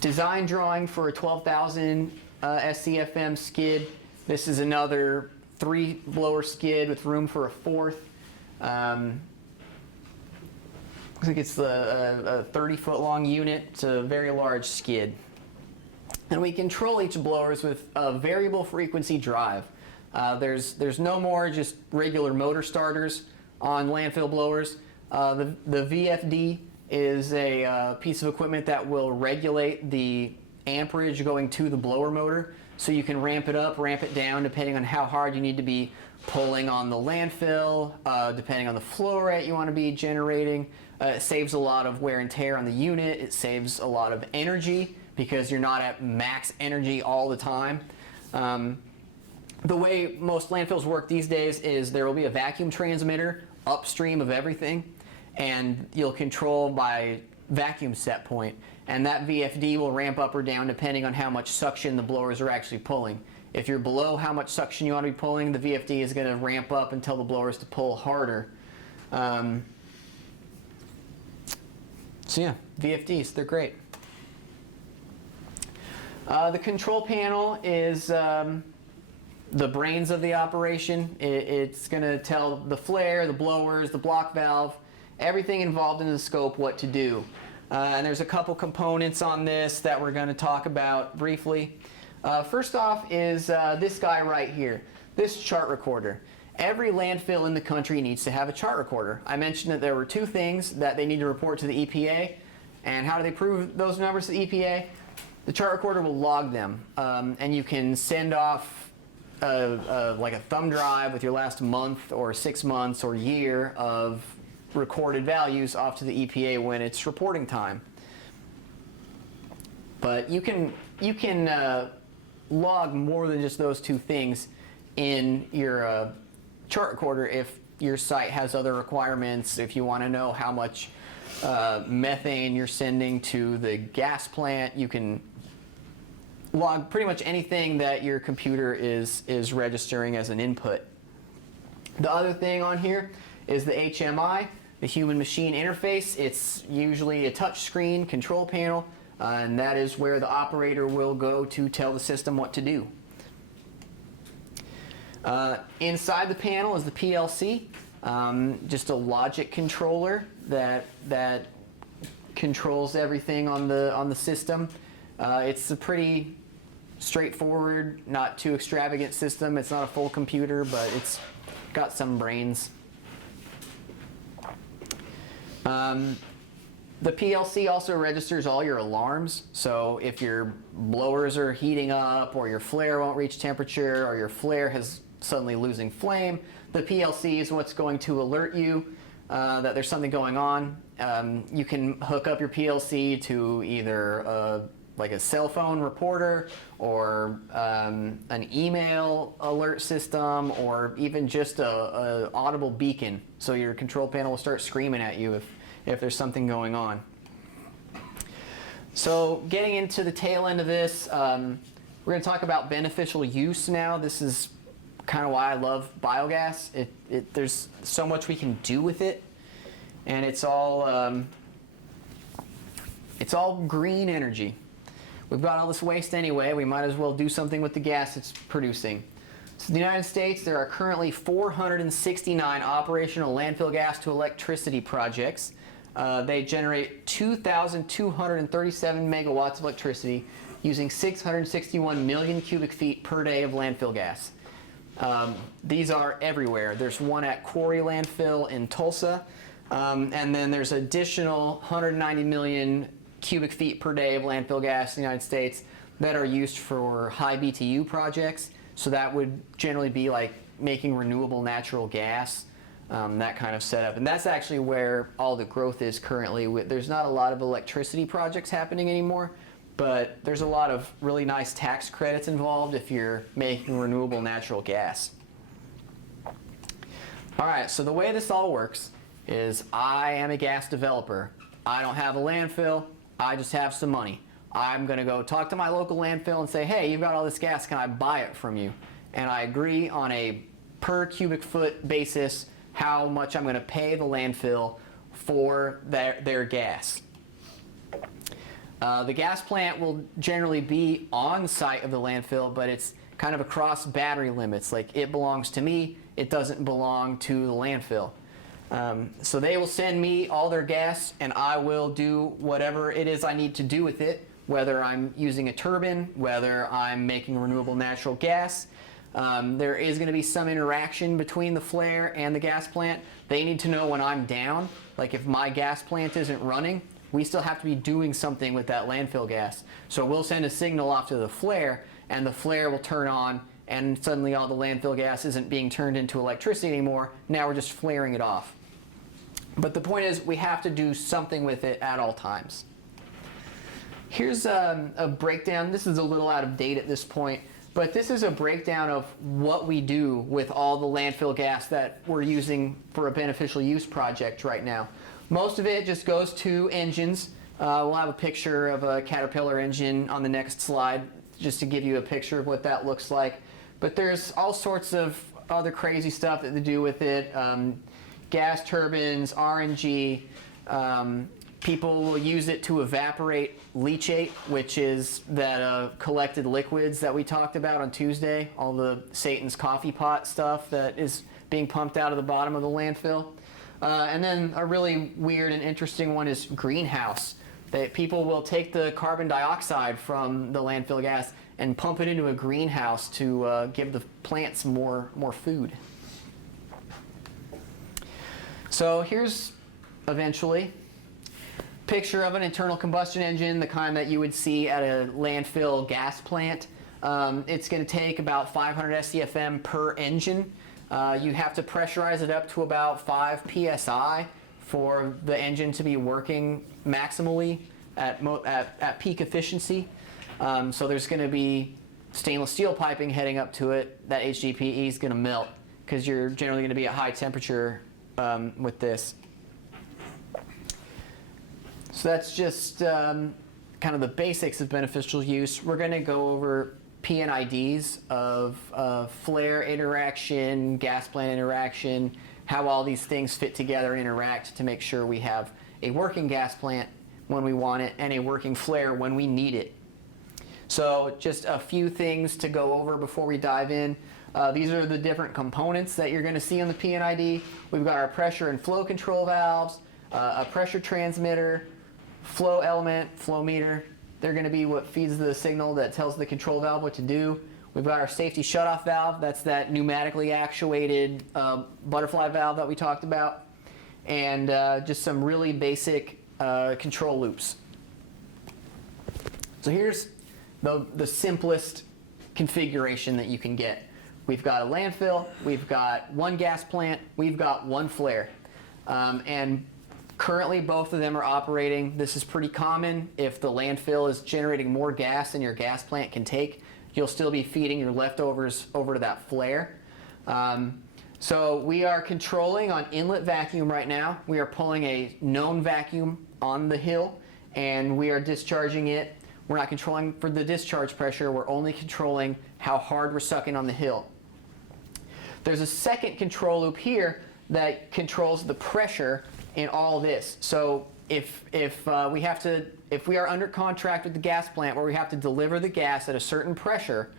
Design drawing for a 12,000 SCFM skid. This is another 3 blower skid with room for a 4th. Looks like it's a 30-foot long unit. It's a very large skid. And we control each blowers with a variable frequency drive. There's no more just regular motor starters on landfill blowers. The VFD is a piece of equipment that will regulate the amperage going to the blower motor, so you can ramp it up, ramp it down, depending on how hard you need to be pulling on the landfill, depending on the flow rate you want to be generating. It saves a lot of wear and tear on the unit. It saves a lot of energy because you're not at max energy all the time. The way most landfills work these days is there will be a vacuum transmitter upstream of everything, and you'll control by vacuum set point, and that VFD will ramp up or down depending on how much suction the blowers are actually pulling. If you're below how much suction you want to be pulling, the VFD is going to ramp up and tell the blowers to pull harder. So yeah, VFDs, they're great. The control panel is the brains of the operation. It's going to tell the flare, the blowers, the block valve, everything involved in the scope what to do. And there's a couple components on this that we're going to talk about briefly. First off is this guy right here, this chart recorder. Every landfill in the country needs to have a chart recorder. I mentioned that there were 2 things that they need to report to the EPA. And how do they prove those numbers to the EPA? The chart recorder will log them. And you can send off like a thumb drive with your last month or 6 months or year of recorded values off to the EPA when it's reporting time. But you can log more than just those 2 things in your chart recorder if your site has other requirements. If you want to know how much methane you're sending to the gas plant, you can log pretty much anything that your computer is registering as an input. The other thing on here is the HMI, the human machine interface. It's usually a touch screen control panel, and that is where the operator will go to tell the system what to do. Inside the panel is the PLC, just a logic controller that controls everything on the system. It's a pretty straightforward, not too extravagant system. It's not a full computer, but it's got some brains. The PLC also registers all your alarms, so if your blowers are heating up, or your flare won't reach temperature, or your flare has suddenly losing flame, the PLC is what's going to alert you that there's something going on. You can hook up your PLC to either like a cell phone reporter, or an email alert system, or even just a audible beacon, so your control panel will start screaming at you if there's something going on. So getting into the tail end of this, we're going to talk about beneficial use now. This is kind of why I love biogas. There's so much we can do with it, and it's all green energy. We've got all this waste anyway, we might as well do something with the gas it's producing. So in the United States, there are currently 469 operational landfill gas to electricity projects. They generate 2,237 megawatts of electricity using 661 million cubic feet per day of landfill gas. These are everywhere. There's one at Quarry Landfill in Tulsa, and then there's additional 190 million cubic feet per day of landfill gas in the United States that are used for high BTU projects. So that would generally be like making renewable natural gas, that kind of setup. And that's actually where all the growth is currently. There's not a lot of electricity projects happening anymore, but there's a lot of really nice tax credits involved if you're making renewable natural gas. All right, so the way this all works is I am a gas developer. I don't have a landfill, I just have some money. I'm gonna go talk to my local landfill and say, hey, you've got all this gas, can I buy it from you? And I agree on a per cubic foot basis how much I'm gonna pay the landfill for their gas. The gas plant will generally be on site of the landfill, but it's kind of across battery limits. Like, it belongs to me, it doesn't belong to the landfill. So they will send me all their gas, and I will do whatever it is I need to do with it, whether I'm using a turbine, whether I'm making renewable natural gas. There is going to be some interaction between the flare and the gas plant. They need to know when I'm down. Like, if my gas plant isn't running, we still have to be doing something with that landfill gas. So we'll send a signal off to the flare, and the flare will turn on, and suddenly all the landfill gas isn't being turned into electricity anymore. Now we're just flaring it off. But the point is, we have to do something with it at all times. Here's a breakdown. This is a little out of date at this point, but this is a breakdown of what we do with all the landfill gas that we're using for a beneficial use project right now. Most of it just goes to engines. We'll have a picture of a Caterpillar engine on the next slide, just to give you a picture of what that looks like. But there's all sorts of other crazy stuff that they do with it. Gas turbines, RNG. People will use it to evaporate leachate, which is that collected liquids that we talked about on Tuesday, all the Satan's coffee pot stuff that is being pumped out of the bottom of the landfill. And then a really weird and interesting one is greenhouse. That people will take the carbon dioxide from the landfill gas and pump it into a greenhouse to give the plants more food. So here's eventually picture of an internal combustion engine, the kind that you would see at a landfill gas plant. It's going to take about 500 SCFM per engine. You have to pressurize it up to about 5 psi for the engine to be working maximally at peak efficiency. So there's going to be stainless steel piping heading up to it. That HDPE is going to melt because you're generally going to be at high temperature with this. So that's just kind of the basics of beneficial use. We're going to go over P&IDs of flare interaction, gas plant interaction, how all these things fit together and interact to make sure we have a working gas plant when we want it and a working flare when we need it. So just a few things to go over before we dive in. These are the different components that you're going to see on the P&ID. We've got our pressure and flow control valves, a pressure transmitter, flow element, flow meter. They're going to be what feeds the signal that tells the control valve what to do. We've got our safety shutoff valve. That's that pneumatically actuated butterfly valve that we talked about. And just some really basic control loops. So here's the simplest configuration that you can get. We've got a landfill, we've got one gas plant, we've got one flare. And currently both of them are operating. This is pretty common. If the landfill is generating more gas than your gas plant can take, you'll still be feeding your leftovers over to that flare. So we are controlling on inlet vacuum right now. We are pulling a known vacuum on the hill and we are discharging it. We're not controlling for the discharge pressure, we're only controlling how hard we're sucking on the hill. There's a second control loop here that controls the pressure in all this. So if we are under contract with the gas plant where we have to deliver the gas at a certain pressure,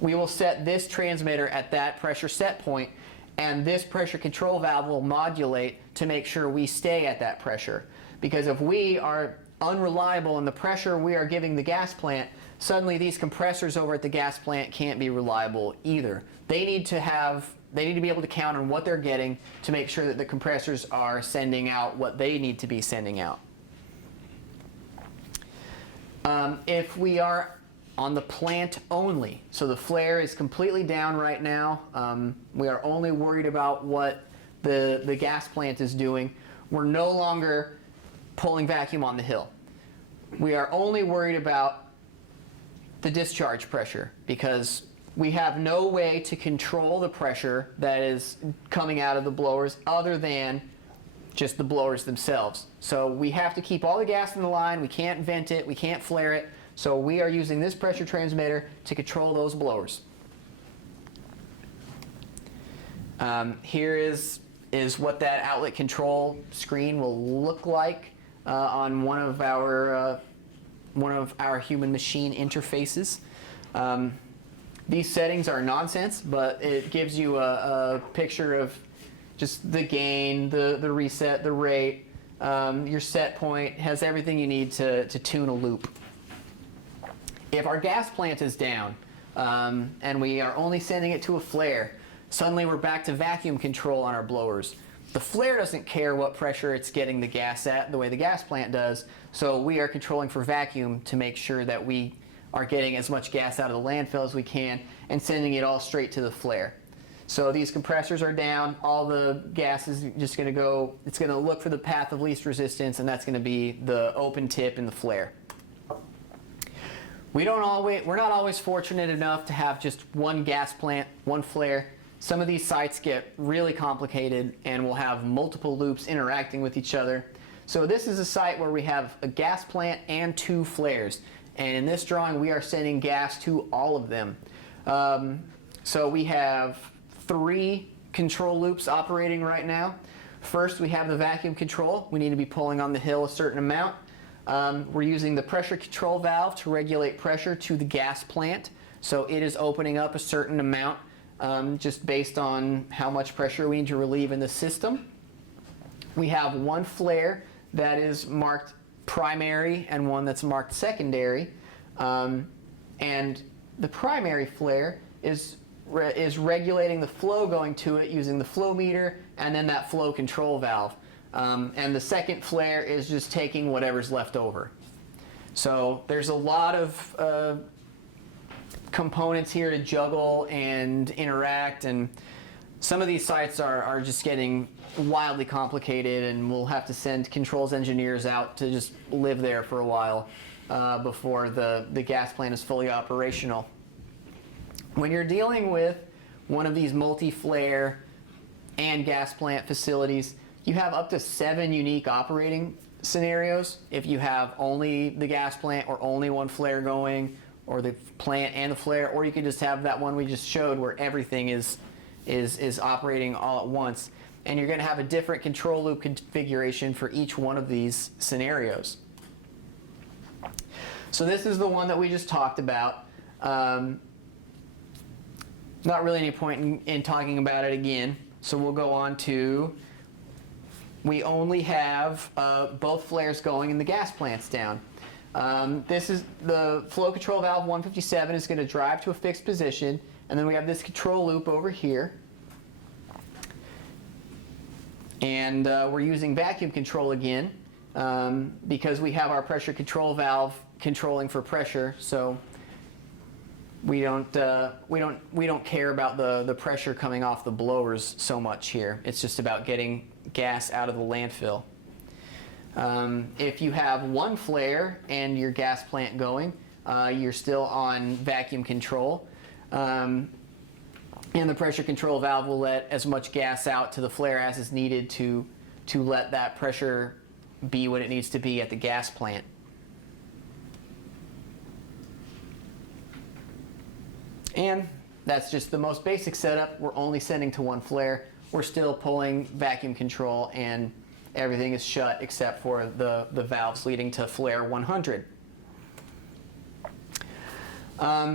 we will set this transmitter at that pressure set point, and this pressure control valve will modulate to make sure we stay at that pressure. Because if we are unreliable in the pressure we are giving the gas plant, suddenly these compressors over at the gas plant can't be reliable either. They need to be able to count on what they're getting to make sure that the compressors are sending out what they need to be sending out. If we are on the plant only, so the flare is completely down right now, we are only worried about what the gas plant is doing. We're no longer pulling vacuum on the hill. We are only worried about the discharge pressure because we have no way to control the pressure that is coming out of the blowers other than just the blowers themselves. So we have to keep all the gas in the line. We can't vent it. We can't flare it. So we are using this pressure transmitter to control those blowers. Here is what that outlet control screen will look like on one of our human machine interfaces. These settings are nonsense, but it gives you a picture of just the gain, the reset, the rate, your set point, has everything you need to tune a loop. If our gas plant is down and we are only sending it to a flare, suddenly we're back to vacuum control on our blowers. The flare doesn't care what pressure it's getting the gas at the way the gas plant does, so we are controlling for vacuum to make sure that we are getting as much gas out of the landfill as we can and sending it all straight to the flare. So these compressors are down, all the gas is just going to go, it's going to look for the path of least resistance, and that's going to be the open tip in the flare. We're not always fortunate enough to have just one gas plant, one flare. Some of these sites get really complicated and will have multiple loops interacting with each other. So this is a site where we have a gas plant and 2 flares. And in this drawing, we are sending gas to all of them. So we have 3 control loops operating right now. First, we have the vacuum control. We need to be pulling on the hill a certain amount. We're using the pressure control valve to regulate pressure to the gas plant. So it is opening up a certain amount just based on how much pressure we need to relieve in the system. We have 1 flare that is marked primary and 1 that's marked secondary. And the primary flare is regulating the flow going to it using the flow meter and then that flow control valve. And the second flare is just taking whatever's left over. So there's a lot of components here to juggle and interact, and some of these sites are just getting wildly complicated, and we'll have to send controls engineers out to just live there for a while before the gas plant is fully operational. When you're dealing with one of these multi-flare and gas plant facilities, you have up to 7 unique operating scenarios. If you have only the gas plant or only 1 flare going, or the plant and the flare, or you could just have that one we just showed where everything is operating all at once. And you're going to have a different control loop configuration for each one of these scenarios. So this is the one that we just talked about. Not really any point in talking about it again. So we'll go on to, we only have both flares going and the gas plant's down. This is the flow control valve 157 is going to drive to a fixed position, and then we have this control loop over here. And we're using vacuum control again because we have our pressure control valve controlling for pressure. So we don't care about the pressure coming off the blowers so much here. It's just about getting gas out of the landfill. If you have 1 flare and your gas plant going, you're still on vacuum control. And the pressure control valve will let as much gas out to the flare as is needed to let that pressure be what it needs to be at the gas plant. And that's just the most basic setup. We're only sending to 1 flare. We're still pulling vacuum control, and everything is shut except for the valves leading to flare 100.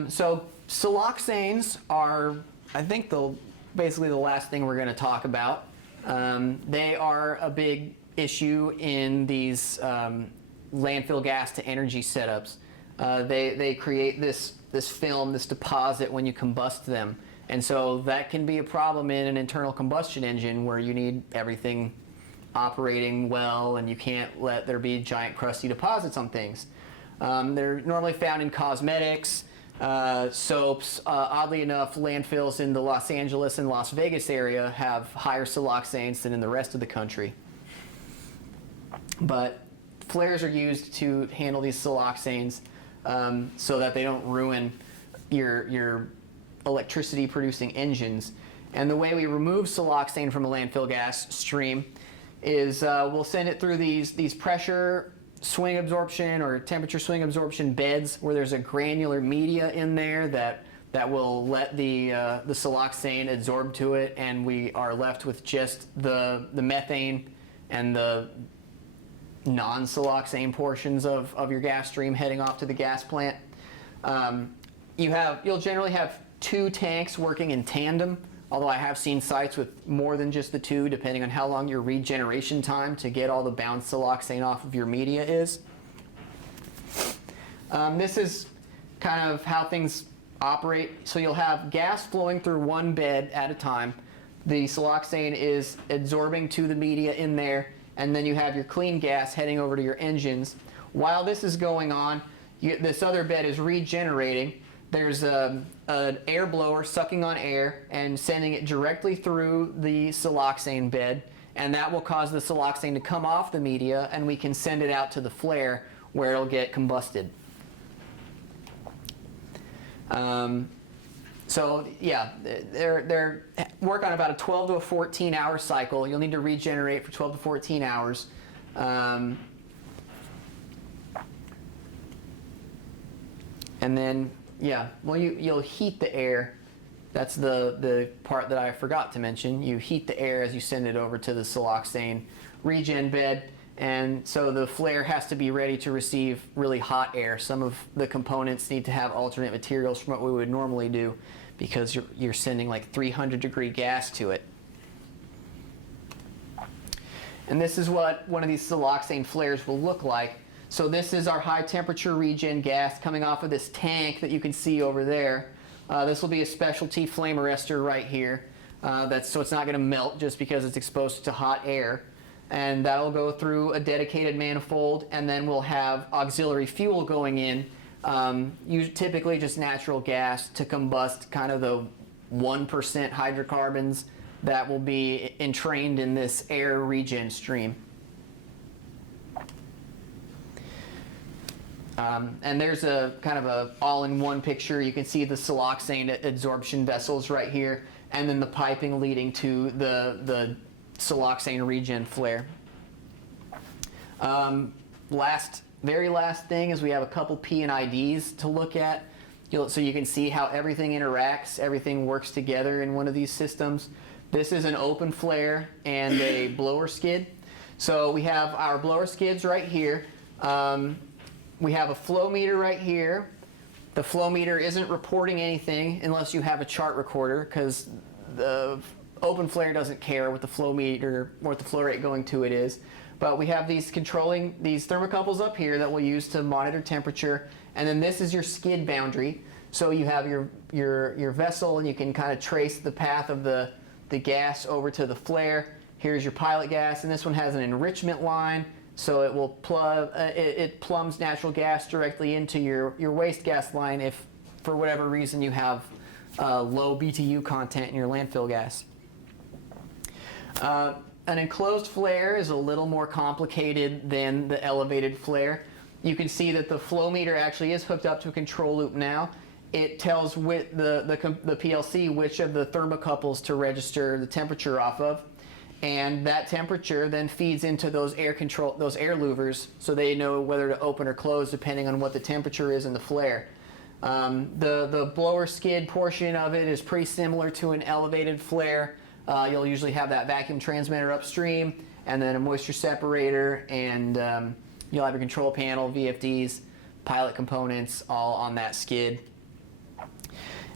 So siloxanes are, I think, basically the last thing we're going to talk about. They are a big issue in these landfill gas to energy setups. they create this film, this deposit when you combust them. And so that can be a problem in an internal combustion engine where you need everything operating well and you can't let there be giant crusty deposits on things. They're normally found in cosmetics, soaps. Oddly enough, landfills in the Los Angeles and Las Vegas area have higher siloxanes than in the rest of the country. But flares are used to handle these siloxanes so that they don't ruin your electricity producing engines. And the way we remove siloxane from a landfill gas stream is we'll send it through these pressure swing absorption or temperature swing absorption beds where there's a granular media in there that will let the siloxane absorb to it, and we are left with just the methane and the non-siloxane portions of your gas stream heading off to the gas plant. You'll generally have 2 tanks working in tandem, although I have seen sites with more than just the 2, depending on how long your regeneration time to get all the bound siloxane off of your media is. This is kind of how things operate. So you'll have gas flowing through one bed at a time. The siloxane is absorbing to the media in there, and then you have your clean gas heading over to your engines. While this is going on, this other bed is regenerating. There's an air blower sucking on air and sending it directly through the siloxane bed, and that will cause the siloxane to come off the media, and we can send it out to the flare where it'll get combusted. So yeah, they're work on about a 12 to a 14 hour cycle. You'll need to regenerate for 12 to 14 hours. And then, yeah, well, you'll heat the air. That's the part that I forgot to mention. You heat the air as you send it over to the siloxane regen bed. And so the flare has to be ready to receive really hot air. Some of the components need to have alternate materials from what we would normally do because you're sending like 300-degree gas to it. And this is what one of these siloxane flares will look like. So this is our high temperature regen gas coming off of this tank that you can see over there. This will be a specialty flame arrestor right here. So it's not going to melt just because it's exposed to hot air. And that'll go through a dedicated manifold, and then we'll have auxiliary fuel going in, typically just natural gas to combust kind of the 1% hydrocarbons that will be entrained in this air regen stream. And there's a kind of a all-in-one picture. You can see the siloxane adsorption vessels right here, and then the piping leading to the siloxane regen flare. Very last thing is we have a couple P&IDs to look at, so you can see how everything interacts, everything works together in one of these systems. This is an open flare and a blower skid. So we have our blower skids right here. We have a flow meter right here. The flow meter isn't reporting anything unless you have a chart recorder, because the open flare doesn't care what the flow meter, what the flow rate going to it is. But we have these controlling, these thermocouples up here that we'll use to monitor temperature. And then this is your skid boundary. So you have your vessel, and you can kind of trace the path of the gas over to the flare. Here's your pilot gas, and this one has an enrichment line. So it will it plumbs natural gas directly into your waste gas line if, for whatever reason, you have low BTU content in your landfill gas. An enclosed flare is a little more complicated than the elevated flare. You can see that the flow meter actually is hooked up to a control loop now. It tells with the PLC which of the thermocouples to register the temperature off of, and that temperature then feeds into those air louvers, so they know whether to open or close depending on what the temperature is in the flare. The blower skid portion of it is pretty similar to an elevated flare. You'll usually have that vacuum transmitter upstream, and then a moisture separator, and you'll have your control panel, VFDs, pilot components, all on that skid.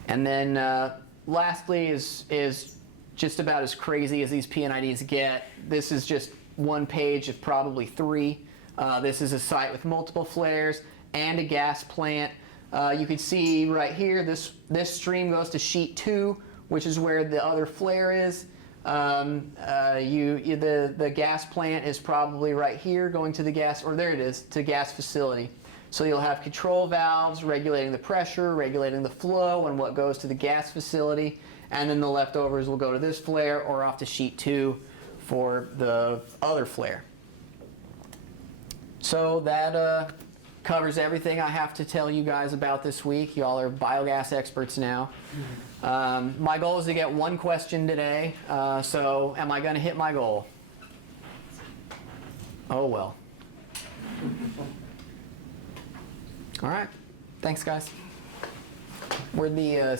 And then lastly is just about as crazy as these P&IDs get. This is just one page of probably 3. This is a site with multiple flares. and a gas plant. You can see right here, this stream goes to sheet 2, which is where the other flare is. The gas plant is probably right here going to the gas, or there it is, to gas facility. So you'll have control valves regulating the pressure, regulating the flow, and what goes to the gas facility. And then the leftovers will go to this flare or off to sheet 2 for the other flare. So that covers everything I have to tell you guys about this week. Y'all are biogas experts now. My goal is to get 1 question today. So am I going to hit my goal? Oh well. All right. Thanks, guys. We're the